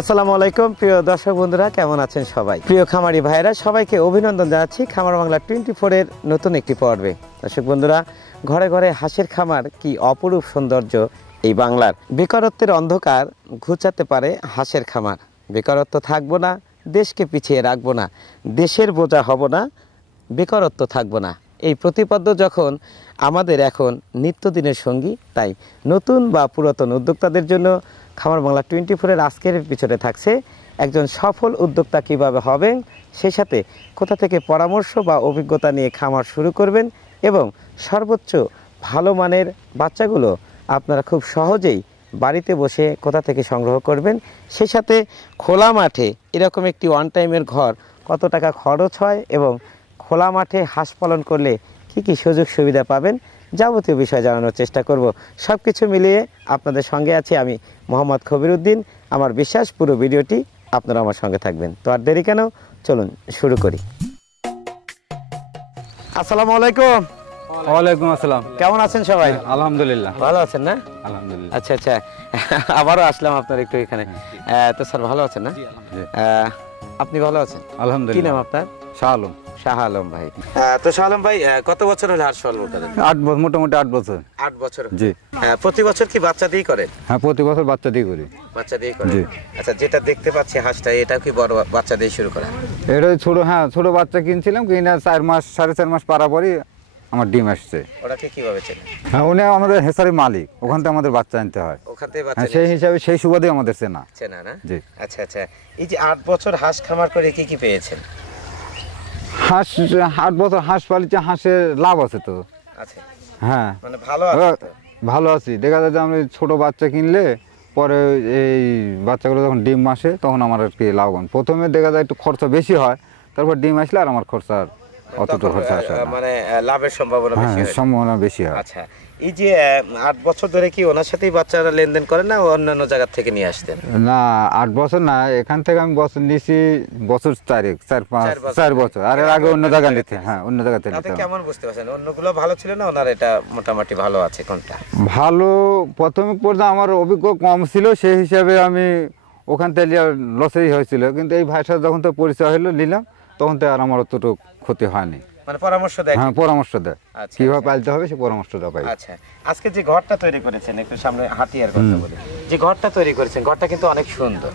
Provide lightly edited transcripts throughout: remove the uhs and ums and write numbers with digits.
আসসালামু আলাইকুম প্রিয় দর্শক বন্ধুরা, কেমন আছেন সবাই? প্রিয় খামারি ভাইরা, সবাইকে অভিনন্দন জানাচ্ছি খামার বাংলা 24 এর নতুন একটি পর্বে। দর্শক বন্ধুরা, ঘরে ঘরে হাঁসের খামার, কি অপরূপ সৌন্দর্য এই বাংলার। বেকারত্বের অন্ধকার ঘুচাতে পারে হাঁসের খামার। বেকারত্ব থাকবো না, দেশকে পিছিয়ে রাখবো না, দেশের বোঝা হব না, বেকারত্ব থাকবো না, এই প্রতিপাদ্য যখন আমাদের এখন নিত্যদিনের সঙ্গী, তাই নতুন বা পুরাতন উদ্যোক্তাদের জন্য খামার বাংলা 24 এর আজকের পিছনে থাকছে একজন সফল উদ্যোক্তা কিভাবে হবেন, সেই সাথে কোথা থেকে পরামর্শ বা অভিজ্ঞতা নিয়ে খামার শুরু করবেন এবং সর্বোচ্চ ভালো মানের বাচ্চাগুলো আপনারা খুব সহজেই বাড়িতে বসে কোথা থেকে সংগ্রহ করবেন, সেই সাথে খোলা মাঠে এরকম একটি ওয়ান টাইমের ঘর কত টাকা খরচ হয় এবং খোলা মাঠে হাঁস পালন করলে কি কি সুযোগ সুবিধা পাবেন, যাবতীয় বিষয় জানানোর চেষ্টা করব। সব কিছু মিলিয়ে আপনাদের সঙ্গে আছি আমি মোহাম্মদ খবিরউদ্দিন। আমার বিশ্বাস পুরো ভিডিওটি আপনারা আমার সঙ্গে থাকবেন। তো আর দেরি কেন, চলুন শুরু করি। আসসালামু আলাইকুম। ওয়ালাইকুম আসসালাম। কেমন আছেন সবাই? আলহামদুলিল্লাহ। ভালো আছেন না? আলহামদুলিল্লাহ। আচ্ছা আচ্ছা, আবারও আসলাম আপনার একটু এখানে। তো স্যার ভালো আছেন না? আপনি ভালো আছেন? কি আলহামদুলিল্লাহ। নাম আপনার? শাহ আলম। শাহ আলম ভাই। তো শাহ আলম ভাই, কত বছর হলো হাঁস পালন করেন? 8 বছর, মোটামুটি 8 বছর। 8 বছর। জি। প্রতি বছর কি বাচ্চা দিয়ে করেন? হ্যাঁ, প্রতি বছর বাচ্চা দিয়ে করি। বাচ্চা দিয়ে করেন? জি। আচ্ছা, যেটা দেখতে পাচ্ছি হাঁসটা, এটা কি বড় বাচ্চা দিয়ে শুরু করা? এটা ছোট, হ্যাঁ ছোট বাচ্চা কিনছিলাম, কিনা 4 মাস 4.5 মাস পারাপরই আমার ডিম আসছে। ওটাকে কিভাবে চেনেন? হ্যাঁ, উনি আমাদের হেসারি মালিক, ওখান থেকে আমাদের বাচ্চা আনতে হয়। ওখান থেকে বাচ্চা হ্যাঁ, সেই হিসাবে সেই সুবাদে আমাদের চেনা। চেনা না? জি। আচ্ছা আচ্ছা, এই যে 8 বছর হাঁস খামার করে কি কি পেয়েছেন? হাঁস 8 বছর হাঁস পালিছে, হাঁসের লাভ আছে তো। আচ্ছা, হ্যাঁ, মানে ভালো আছে তো? ভালো আছি। দেখা যায় যে আমি ছোট বাচ্চা কিনলে পরে এই বাচ্চাগুলো যখন ডিম আসে তখন আমার আর কি লাভবান। প্রথমে দেখা যায় একটু খরচা বেশি হয়, তারপর ডিম আসলে আর আমার খরচা আর অতটা খরচা আসে না। মানে লাভের সম্ভাবনা বেশি হ্যাঁ, হয়। সম্ভাবনা বেশি হয়। আচ্ছা, এই যে 8 বছর ধরে কি ওনার সাথেই বাচ্চারা লেনদেন করেন না অন্যান্য জায়গা থেকে নিয়ে আসতেন? না, 8 বছর না, এখান থেকে আমি বছর নিছি বছর 4 বছর। আর এর আগে অন্য জায়গা নিতে, হ্যাঁ অন্য জায়গাতে তাতে নিতাম। কেমন বুঝতে পারছেন অন্যগুলো ভালো ছিল না ওনার এটা মোটামুটি ভালো আছে কোনটা? ভালো, প্রথমে পর্যন্ত আমার অভিজ্ঞ কম ছিল, সেই হিসাবে আমি ওখান থেকে লসেই হয়েছিল। কিন্তু এই ভাইয়ের সাথে যখন তো পরিচয় হলো, নিলাম, তখন তো আর আমার অতটুকু ক্ষতি হয়নি। মানে পরামর্শ দেয়? হ্যাঁ, পরামর্শ দেয় আচ্ছা, কিভাবে আচ্ছা। পালতে হবে, সে পরামর্শটা পাই। আচ্ছা, আজকে যে ঘরটা তৈরি করেছেন, একটু সামনে হাতিয়ার কথা বলি, যে ঘরটা তৈরি করেছেন, ঘরটা কিন্তু অনেক সুন্দর।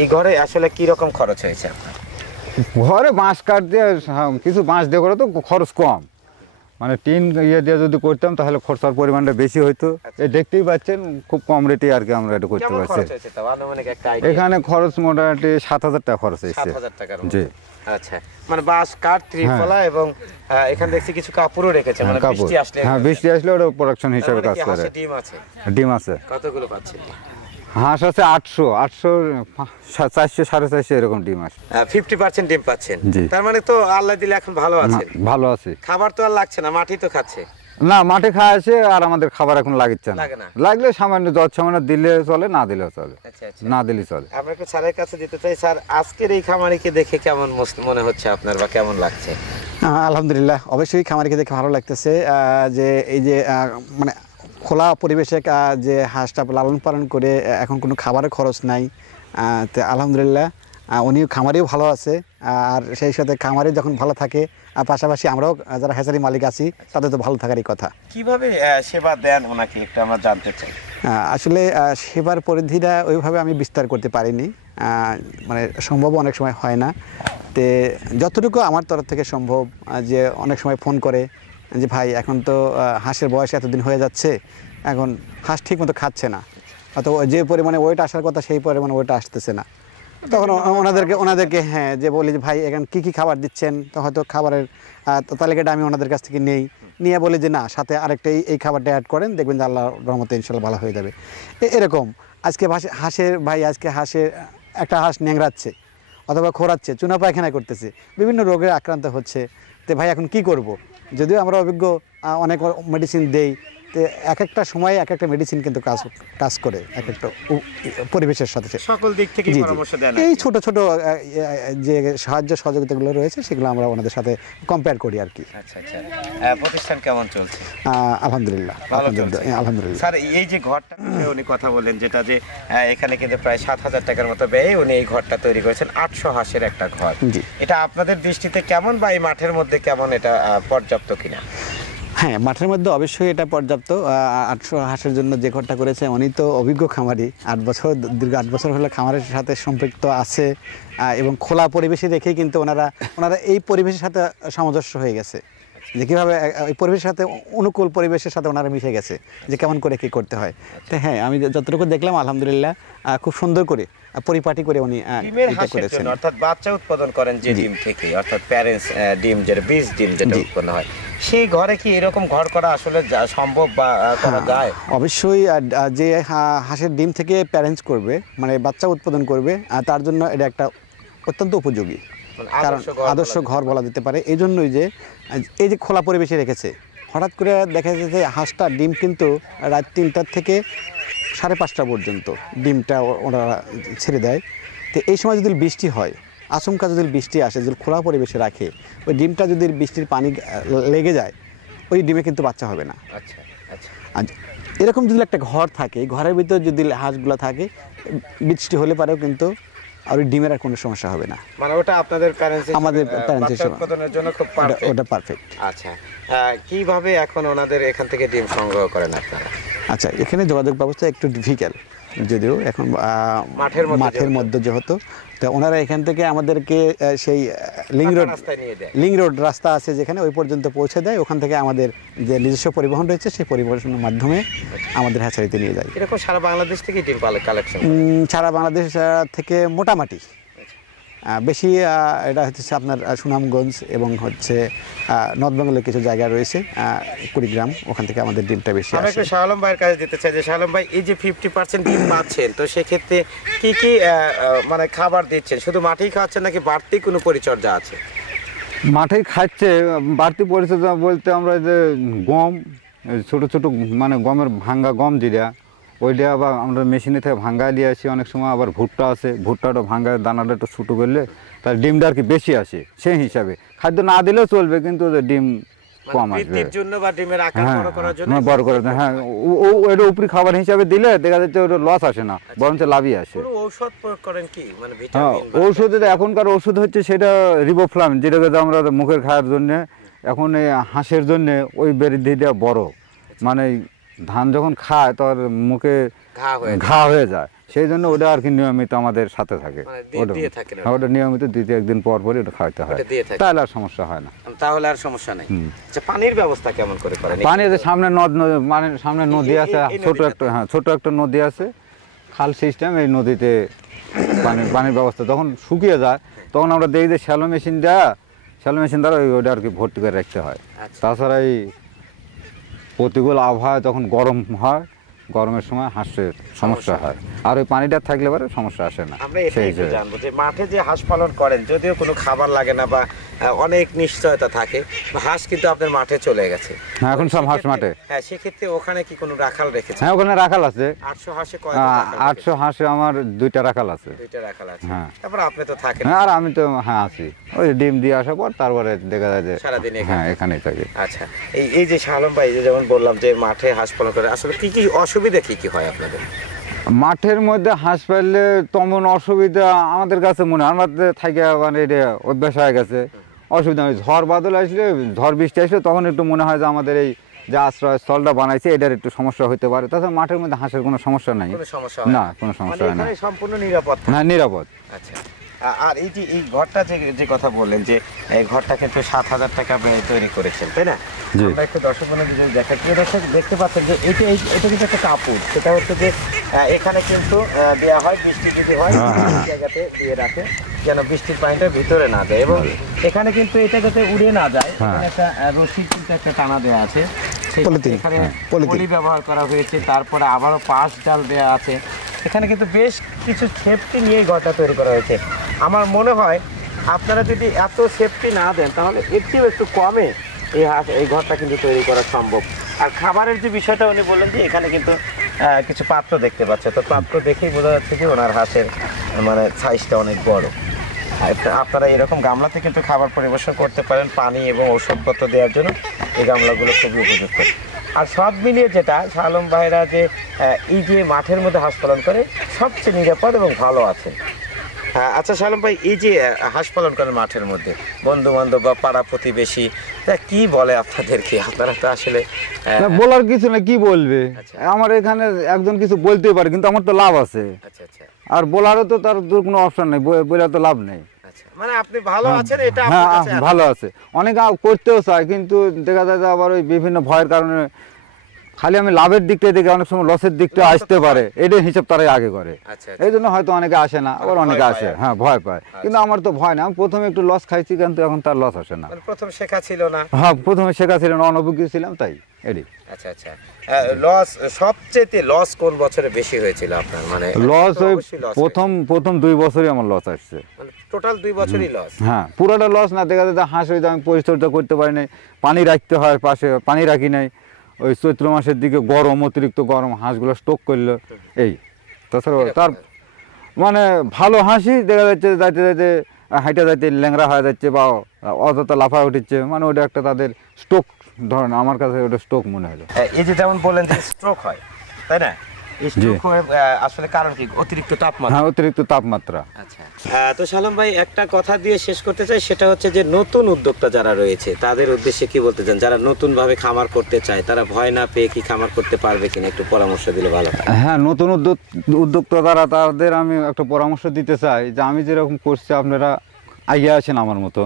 এই ঘরে আসলে কি রকম খরচ হয়েছে আপনার? ঘরে বাঁশ কাঠ দিয়ে, হ্যাঁ, কিছু বাঁশ দিয়ে করে তো খরচ কম। মানে টিন ইয়ে দিয়ে যদি করতাম তাহলে খরচার পরিমাণটা বেশি হইতো। এই দেখতেই পাচ্ছেন খুব কম রেটে আর কি আমরা এটা করতে কেমন পারছি। খরচ হয়েছে তাও আনুমানিক একটা আইডিয়া? এখানে খরচ মোটামুটি 7,000 টাকা খরচ হয়েছে। 7,000 টাকার মতো। জি। আচ্ছা, মানে বাঁশ কাঠ ত্রিপলা এবং এখানে দেখছি কিছু কাপড়ও রেখেছে, মানে কাপড়, বৃষ্টি আসলে। হ্যাঁ বৃষ্টি আসলে ওটা প্রোডাকশন তার হিসাবে মানে কাজ কি করে। হাঁসে ডিম আছে? ডিম আছে। কতগুলো পাচ্ছেন? হাঁস আছে 800, 400, 450 এরকম ডিম আসে। 50% ডিম পাচ্ছেন। জি। তার মানে তো আল্লাহ দিলে এখন ভালো আছেন। ভালো আছে। খাবার তো আর লাগছে না, মাটি তো খাচ্ছে। না, মাঠে খাওয়া আছে, আর আমাদের খাবার এখন লাগছে না। লাগে না? লাগলে সামান্য যত সামান্য দিলে চলে, না দিলেও চলে। আচ্ছা আচ্ছা, না দিলে চলে। আমরা একটু স্যারের কাছে যেতে চাই। স্যার, আজকের এই খামারিকে দেখে কেমন মনে হচ্ছে আপনার, বা কেমন লাগছে? আলহামদুলিল্লাহ, অবশ্যই খামারিকে দেখে ভালো লাগতেছে। যে এই যে মানে খোলা পরিবেশে যে হাঁসটা লালন পালন করে, এখন কোনো খাবারের খরচ নাই। তো আলহামদুলিল্লাহ, উনিও খামারিও ভালো আছে। আর সেই সাথে খামারি যখন ভালো থাকে, পাশাপাশি আমরাও যারা হ্যাচারি মালিক আছি তাদের তো ভালো থাকারই কথা। কিভাবে সেবা দেন ওনাকে একটু আমরা জানতে চাই। আসলে সেবার পরিধিটা ওইভাবে আমি বিস্তার করতে পারিনি, মানে সম্ভব অনেক সময় হয় না। তে যতটুকু আমার তরফ থেকে সম্ভব, যে অনেক সময় ফোন করে যে ভাই এখন তো হাঁসের বয়স এতদিন হয়ে যাচ্ছে, এখন হাঁস ঠিক মতো খাচ্ছে না, অথবা যে পরিমাণে ওয়েট আসার কথা সেই পরিমাণে ওয়েট আসতেছে না, তখন ওনাদেরকে হ্যাঁ যে বলি যে ভাই এখন কী কী খাবার দিচ্ছেন, তো হয়তো খাবারের তালিকাটা আমি ওনাদের কাছ থেকে নিয়ে বলি যে না, সাথে আরেকটা এই খাবারটা অ্যাড করেন, দেখবেন যে আল্লাহর রহমতে ইনশাল্লাহ ভালো হয়ে যাবে। এরকম আজকে হাঁসের একটা হাঁস ন্যাংরাচ্ছে অথবা খোরাচ্ছে, চুনা পায়খানা করতেছে, বিভিন্ন রোগে আক্রান্ত হচ্ছে। তো ভাই এখন কি করব? যদিও আমরা অভিজ্ঞ, অনেক মেডিসিন দেই, তো এক একটা সময় এক একটা মেডিসিন কিন্তু কাজ করে এক একটা পরিবেশের সাথে। সকল দিক থেকে জি, জি। পরামর্শ দেন এই ছোট ছোট যে সাহায্য সহযোগিতাগুলো রয়েছে সেগুলো আমরা ওনাদের সাথে কম্পেয়ার করি আর কি। আচ্ছা আচ্ছা, প্রতিষ্ঠান কেমন চলছে? আলহামদুলিল্লাহ, ভালো চলছে। আলহামদুলিল্লাহ। স্যার, এই যে ঘরটা বিষয়ে উনি কথা বললেন, যেটা যে এখানে কিন্তু প্রায় 7,000 টাকার মতো ব্যয়ে উনি এই ঘরটা তৈরি করেছেন, 800 হাঁসের একটা ঘর। জি। এটা আপনাদের দৃষ্টিতে কেমন, বা এই মাঠের মধ্যে কেমন, এটা পর্যাপ্ত কিনা? হ্যাঁ, মাঠের মধ্যে অবশ্যই এটা পর্যাপ্ত। 800 হাঁসের জন্য যে ঘরটা করেছে উনি তো অভিজ্ঞ খামারি, 8 বছর, দীর্ঘ 8 বছর হলে খামারের সাথে সম্পৃক্ত আছে, এবং খোলা পরিবেশে রেখেই কিন্তু ওনারা এই পরিবেশের সাথে সামঞ্জস্য হয়ে গেছে, যে কীভাবে এই পরিবেশের সাথে অনুকূল পরিবেশের সাথে ওনারা মিশে গেছে যে কেমন করে কী করতে হয়। তো হ্যাঁ, আমি যতটুকু দেখলাম আলহামদুলিল্লাহ খুব সুন্দর করে পরিপাটি করে উনি ডিমের এটা হাঁসের করেছেন। জন্য, অর্থাৎ বাচ্চা উৎপাদন করেন যে ডিম থেকে, অর্থাৎ প্যারেন্টস ডিম, যেটা বীজ ডিম যেটা উৎপন্ন হয়, সেই ঘরে কি এরকম ঘর করা আসলে সম্ভব বা করা যায়? অবশ্যই। যে হাঁসের ডিম থেকে প্যারেন্টস করবে, মানে বাচ্চা উৎপাদন করবে, তার জন্য এটা একটা অত্যন্ত উপযোগী, কারণ আদর্শ ঘর বলা যেতে পারে। এই জন্যই যে এই যে খোলা পরিবেশে রেখেছে, হঠাৎ করে দেখা যাচ্ছে যে হাঁসটা ডিম কিন্তু রাত 3টা থেকে 5:30 পর্যন্ত ডিমটা ওরা ছেড়ে দেয়। তো এই সময় যদি বৃষ্টি হয়, আচমকা যদি বৃষ্টি আসে, যদি খোলা পরিবেশে রাখে, ওই ডিমটা যদি বৃষ্টির পানি লেগে যায়, ওই ডিমে কিন্তু বাচ্চা হবে না। আচ্ছা আচ্ছা। আর এরকম যদি একটা ঘর থাকে, ঘরের ভিতরে যদি হাঁসগুলো থাকে, বৃষ্টি হলে পারেও কিন্তু আর ওই ডিমের আর কোনো সমস্যা হবে না। মানে ওটা আপনাদের প্যারেন্টস, আমাদের প্যারেন্টস উৎপাদনের জন্য খুব পারফেক্ট। ওটা পারফেক্ট। আচ্ছা, কিভাবে এখন ওনাদের এখান থেকে ডিম সংগ্রহ করেন আপনারা? আচ্ছা, এখানে যোগাযোগ ব্যবস্থা একটু ডিফিকাল্ট, যদিও এখন মাঠের মধ্যে যেহেতু, তো ওনারা এখান থেকে আমাদেরকে সেই লিং রোড রাস্তা আছে যেখানে, ওই পর্যন্ত পৌঁছে দেয়। ওখান থেকে আমাদের যে নিজস্ব পরিবহন রয়েছে সেই পরিবহনের মাধ্যমে আমাদের হ্যাচারিতে নিয়ে যায়। এরকম সারা বাংলাদেশ থেকে ডিম কালেকশন? সারা বাংলাদেশ থেকে মোটামুটি বেশি এটা হচ্ছে আপনার সুনামগঞ্জ এবং হচ্ছে নর্থ বেঙ্গলের কিছু জায়গা রয়েছে, কুড়িগ্রাম, ওখান থেকে আমাদের ডিমটা বেশি আসে। আমি একটু শাহ আলম ভাইয়ের কাছে দিতে চাই যে, শাহ আলম ভাই, এই যে 50% ডিম পাচ্ছেন, তো সেক্ষেত্রে কি কি মানে খাবার দিচ্ছেন? শুধু মাঠেই খাওয়াচ্ছেন নাকি বাড়তি কোনো পরিচর্যা আছে? মাঠেই খাচ্ছে। বাড়তি পরিচর্যা বলতে আমরা যে গম, ছোট ছোট মানে গমের ভাঙ্গা গম যেটা, ওইটা আবার আমরা মেশিনে থেকে ভাঙ্গা দিয়ে আসি। অনেক সময় আবার ভুট্টা আছে, ভুট্টাটা ভাঙ্গা দানাটা একটু ছোটো করলে তার ডিমটা আর কি বেশি আসে। সেই হিসাবে খাদ্য না দিলেও চলবে, কিন্তু ডিম কম আসবে। হ্যাঁ, বড় করে, হ্যাঁ, ওইটা উপরি খাবার হিসাবে দিলে দেখা যাচ্ছে ওটা লস আসে না, বরঞ্চ লাভই আসে। ঔষধ প্রয়োগ করেন কি, মানে হ্যাঁ, ঔষধ এখনকার ওষুধ হচ্ছে সেটা রিবোফ্লাম, যেটাকে আমরা মুখের খাওয়ার জন্য। এখন এই হাঁসের জন্য ওই বৃদ্ধিটা বড়, মানে ধান যখন খায় তার মুখে ঘা হয়ে যায়, সেই জন্য ওটা আর কি নিয়মিত আমাদের সাথে থাকে। ওটা নিয়মিত দিতে একদিন পর পরই ওটা খাওয়াতে হয়, তাহলে আর সমস্যা হয় না। তাহলে আর সমস্যা নেই। আচ্ছা, পানির ব্যবস্থা কেমন করে করেন? পানি সামনে মানে সামনে নদী আছে, ছোট একটা নদী আছে, খাল সিস্টেম। এই নদীতে পানির ব্যবস্থা যখন শুকিয়ে যায়, তখন আমরা দেখি যে শ্যালো মেশিন দ্বারা ওইটা আর কি ভর্তি করে রাখতে হয়। তাছাড়া এই প্রতিকূল আবহাওয়া যখন গরম হয়, গরমের সময় হাঁসের সমস্যা হয়, আর ওই পানিটা থাকলে পরে সমস্যা আসে না। আমরা এটাই একটু জানবো যে মাঠে যে হাঁস পালন করেন, যদিও কোনো খাবার লাগে না বা অনেক নিশ্চয়তা থাকে, হাঁস কিন্তু আপনার মাঠে চলে গেছে। হ্যাঁ, এখন সব হাঁস মাঠে। হ্যাঁ, সেক্ষেত্রে ওখানে কি কোনো রাখাল রেখেছে? হ্যাঁ, ওখানে রাখাল আছে। 800 হাঁসে 800 হাঁসে আমার 2টা রাখাল আছে। 2টা রাখাল আছে। হ্যাঁ, তারপর আপনি তো থাকেন? হ্যাঁ, আর আমি তো আছি। ওই ডিম দিয়ে আসার পর তারপরে দেখা যায় যে সারাদিন এখানেই থাকি। আচ্ছা, এই যে শাহ আলম ভাই, যেমন বললাম যে মাঠে হাঁস পালন করে, আসলে কি কি অসুবিধা কি হয় আপনাদের? মাঠের মধ্যে হাঁস পাললে তেমন অসুবিধা আমাদের কাছে মনে হয়, আমাদের থাকে মানে এটা অভ্যাস হয়ে গেছে। অসুবিধা নেই, ঝড় বাদল আসলে, ঝড় বৃষ্টি আসলে তখন একটু মনে হয় যে আমাদের এই যে আশ্রয়স্থলটা বানাইছে এটার একটু সমস্যা হতে পারে। তাছাড়া মাঠের মধ্যে হাঁসের কোনো সমস্যা নাই, না, কোনো সমস্যা হয় না, সম্পূর্ণ নিরাপদ। হ্যাঁ, নিরাপদ। আচ্ছা, আর এই যে এই ঘরটা যে কথা বললেন যে এই ঘরটা কিন্তু 7,000 টাকা ব্যয় তৈরি করেছেন, তাই না? আমরা একটু দর্শক বন্ধুদের দেখাই। প্রিয় দর্শক, দেখতে পাচ্ছেন যে এটা কিন্তু একটা কাপড়, সেটা হচ্ছে যে এখানে কিন্তু দেওয়া হয়, বৃষ্টি যদি হয় জায়গাতে দিয়ে রাখে যেন বৃষ্টির পানিটা ভিতরে না যায়, এবং এখানে কিন্তু এটা যাতে উড়ে না যায়, একটা রশি কিন্তু একটা টানা দেওয়া আছে, এখানে পলি ব্যবহার করা হয়েছে। তারপরে আবারও পাশ জাল দেওয়া আছে। এখানে কিন্তু বেশ কিছু সেফটি নিয়ে ঘরটা তৈরি করা হয়েছে। আমার মনে হয় আপনারা যদি এত সেফটি না দেন, তাহলে একটু কমে এই ঘরটা কিন্তু তৈরি করা সম্ভব। আর খাবারের যে বিষয়টা উনি বললেন যে এখানে কিন্তু কিছু পাত্র দেখতে পাচ্ছে, তো পাত্র দেখেই বোঝা যাচ্ছে যে ওনার হাঁসের মানে সাইজটা অনেক বড়। আপনারা এরকম গামলাতে কিন্তু খাবার পরিবেশন করতে পারেন, পানি এবং ওষুধপত্র দেওয়ার জন্য এই গামলাগুলো খুবই উপযুক্ত। আর সব মিলিয়ে যেটা শাহ আলম ভাইরা যে এই যে মাঠের মধ্যে হাঁস পালন করে সবচেয়ে নিরাপদ এবং ভালো আছে। আচ্ছা শাহ আলম ভাই, এই যে হাঁস পালন করেন মাঠের মধ্যে, বন্ধু বান্ধব বা পাড়া প্রতিবেশী তা কি বলে আপনাদেরকে? আপনারা তো আসলে না, বলার কিছু না, কি বলবে। আচ্ছা। আমার এখানে একজন কিছু বলতে পারে, কিন্তু আমার তো লাভ আছে। আচ্ছা আচ্ছা আর বলারও তো তার কোনো অপশন নেই, বলে তো লাভ নেই। আচ্ছা, মানে আপনি ভালো আছেন এটা হ্যাঁ, আপনার কাছে ভালো আছে। অনেকে করতেও চায়, কিন্তু দেখা যায় যে আবার ওই বিভিন্ন ভয়ের কারণে খালি আমি লাভের দিকটা দেখে অনেক সময় লসের দিকটা আসতে পারে, এটাই হিসাব তারাই আগে করে। আচ্ছা এই জন্য হয়তো অনেকে আসে না, আবার অনেকে ভয় আসে। পায়। হ্যাঁ, ভয় পায়, কিন্তু আমার তো ভয় না। আমি প্রথমে একটু লস খাইছি, কিন্তু এখন তার লস আসে না। মানে প্রথম শেখা ছিল না। হ্যাঁ, প্রথমে শেখা ছিল না, অনভিজ্ঞ ছিলাম, তাই এটাই। আচ্ছা আচ্ছা, লস সবচেয়ে লস কোন বছরে বেশি হয়েছিল আপনার? মানে লস ওই অবশ্যই loss প্রথম 2 বছরই আমার লস আসছে। হয়েছে। মানে টোটাল 2 বছরই লস। হ্যাঁ, পুরোটা লস না। দেখা যায় হাঁস হয়ে আমি পরিচর্যা করতে পারি নাই, পানি রাখতে হয় পাশে, পানি রাখি নাই। ওই চৈত্র মাসের দিকে গরম, অতিরিক্ত গরম, হাঁসগুলো স্টক করলো এই। তাছাড়া তার মানে ভালো হাঁসই দেখা যাচ্ছে যাইতে যাইতে হাইটা যাইতে ল্যাংরা হয়ে যাচ্ছে বা অযথা লাফা উঠছে, মানে ওটা একটা তাদের স্ট্রোক ধরেন, আমার কাছে ওটা স্ট্রোক মনে হলো। এই যে যেমন বললেন যে স্ট্রোক হয়, তাই না? এই স্ট্রোক হয়ে আসলে কারণ কি? অতিরিক্ত তাপমাত্রা। হ্যাঁ, অতিরিক্ত তাপমাত্রা। আচ্ছা, তো শালম ভাই একটা কথা দিয়ে শেষ করতে চাই, সেটা হচ্ছে যে নতুন উদ্যোক্তা যারা রয়েছে তাদের উদ্দেশ্যে কি বলতে চান? যারা নতুন ভাবে খামার করতে চায় তারা ভয় না পেয়ে কি খামার করতে পারবে কিনা, একটু পরামর্শ দিলে ভালো হয়। হ্যাঁ, নতুন উদ্যোক্তা যারা, তাদের আমি একটা পরামর্শ দিতে চাই যে আমি যেরকম করছি আপনারা এগিয়ে আসেন আমার মতো।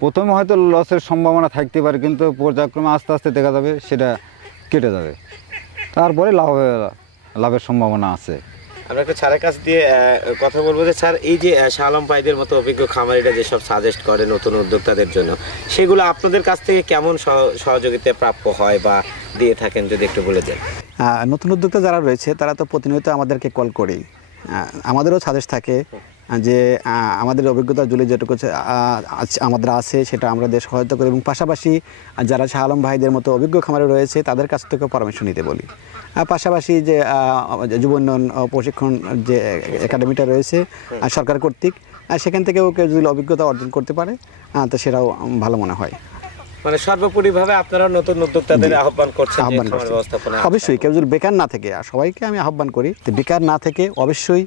প্রথমে হয়তো লসের সম্ভাবনা থাকতে পারে, কিন্তু পর্যায়ক্রমে আস্তে আস্তে দেখা যাবে সেটা কেটে যাবে, তারপরে লাভের সম্ভাবনা আছে। আমরা একটু স্যারের কাছ দিয়ে কথা বলবো যে স্যার, এই যে শাহ আলম ভাইদের মতো অভিজ্ঞ খামারিরা যেসব সাজেস্ট করে নতুন উদ্যোক্তাদের জন্য, সেগুলো আপনাদের কাছ থেকে কেমন সহযোগিতা প্রাপ্য হয় বা দিয়ে থাকেন, যদি একটু বলে দেন। নতুন উদ্যোক্তা যারা রয়েছে তারা তো প্রতিনিয়ত আমাদেরকে কল করেই, আমাদেরও সাজেস্ট থাকে যে আমাদের অভিজ্ঞতা জুড়ে যেটুকু আমাদের আছে সেটা আমরা দিয়ে সহায়তা করি, এবং পাশাপাশি যারা শাহ আলম ভাইদের মতো অভিজ্ঞ খামারে রয়েছে তাদের কাছ থেকে পরামর্শ নিতে বলি। পাশাপাশি যে যুব উন্নয়ন প্রশিক্ষণ যে একাডেমিটা রয়েছে সরকার কর্তৃক, সেখান থেকেও কেউ যদি অভিজ্ঞতা অর্জন করতে পারে তো সেটাও ভালো মনে হয়। মানে সর্বোপরিভাবে আপনারা নতুন উদ্যোক্তাদের আহ্বান করছেন যে খামার ব্যবস্থাপনা। অবশ্যই কেউ যদি বেকার না থেকে, আর সবাইকে আমি আহ্বান করি যে বেকার না থেকে অবশ্যই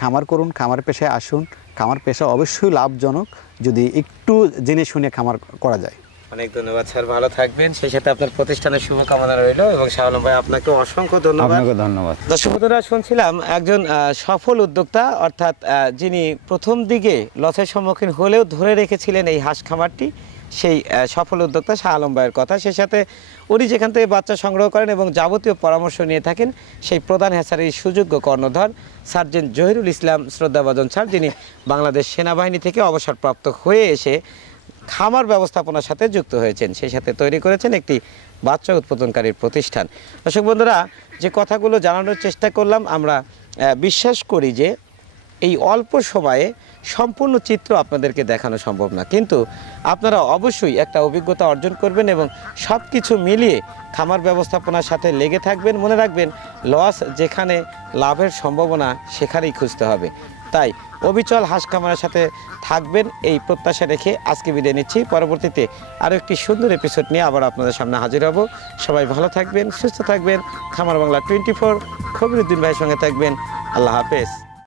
খামার করুন, খামার পেশায় আসুন। খামার পেশা অবশ্যই লাভজনক যদি একটু জেনে শুনে খামার করা যায়। অনেক ধন্যবাদ স্যার, ভালো থাকবেন। সেই সাথে আপনার প্রতিষ্ঠানের শুভকামনা রইল, এবং শাহ আলম ভাই আপনাকে অসংখ্য ধন্যবাদ। আপনাকে ধন্যবাদ। দর্শক বন্ধুরা, শুনছিলাম একজন সফল উদ্যোক্তা, অর্থাৎ যিনি প্রথম দিকে লসের সম্মুখীন হলেও ধরে রেখেছিলেন এই হাঁস খামারটি, সেই সফল উদ্যোক্তা শাহ আলম ভাইয়ের কথা। সেই সাথে উনি যেখান থেকে বাচ্চা সংগ্রহ করেন এবং যাবতীয় পরামর্শ নিয়ে থাকেন সেই প্রধান হ্যাচারির সুযোগ্য কর্ণধার সার্জেন্ট জহিরুল ইসলাম শ্রদ্ধাভাজন স্যার, যিনি বাংলাদেশ সেনাবাহিনী থেকে অবসরপ্রাপ্ত হয়ে এসে খামার ব্যবস্থাপনার সাথে যুক্ত হয়েছেন, সেই সাথে তৈরি করেছেন একটি বাচ্চা উৎপাদনকারীর প্রতিষ্ঠান। দর্শক বন্ধুরা, যে কথাগুলো জানানোর চেষ্টা করলাম, আমরা বিশ্বাস করি যে এই অল্প সময়ে সম্পূর্ণ চিত্র আপনাদেরকে দেখানো সম্ভব না, কিন্তু আপনারা অবশ্যই একটা অভিজ্ঞতা অর্জন করবেন এবং সব কিছু মিলিয়ে খামার ব্যবস্থাপনার সাথে লেগে থাকবেন। মনে রাখবেন, লস যেখানে, লাভের সম্ভাবনা সেখানেই খুঁজতে হবে। তাই অবিচল হাঁস খামারের সাথে থাকবেন এই প্রত্যাশা রেখে আজকে বিদায় নিচ্ছি। পরবর্তীতে আরও একটি সুন্দর এপিসোড নিয়ে আবার আপনাদের সামনে হাজির হব। সবাই ভালো থাকবেন, সুস্থ থাকবেন। খামার বাংলা 24 খবিরুদ্দিন ভাইয়ের সঙ্গে থাকবেন। আল্লাহ হাফেজ।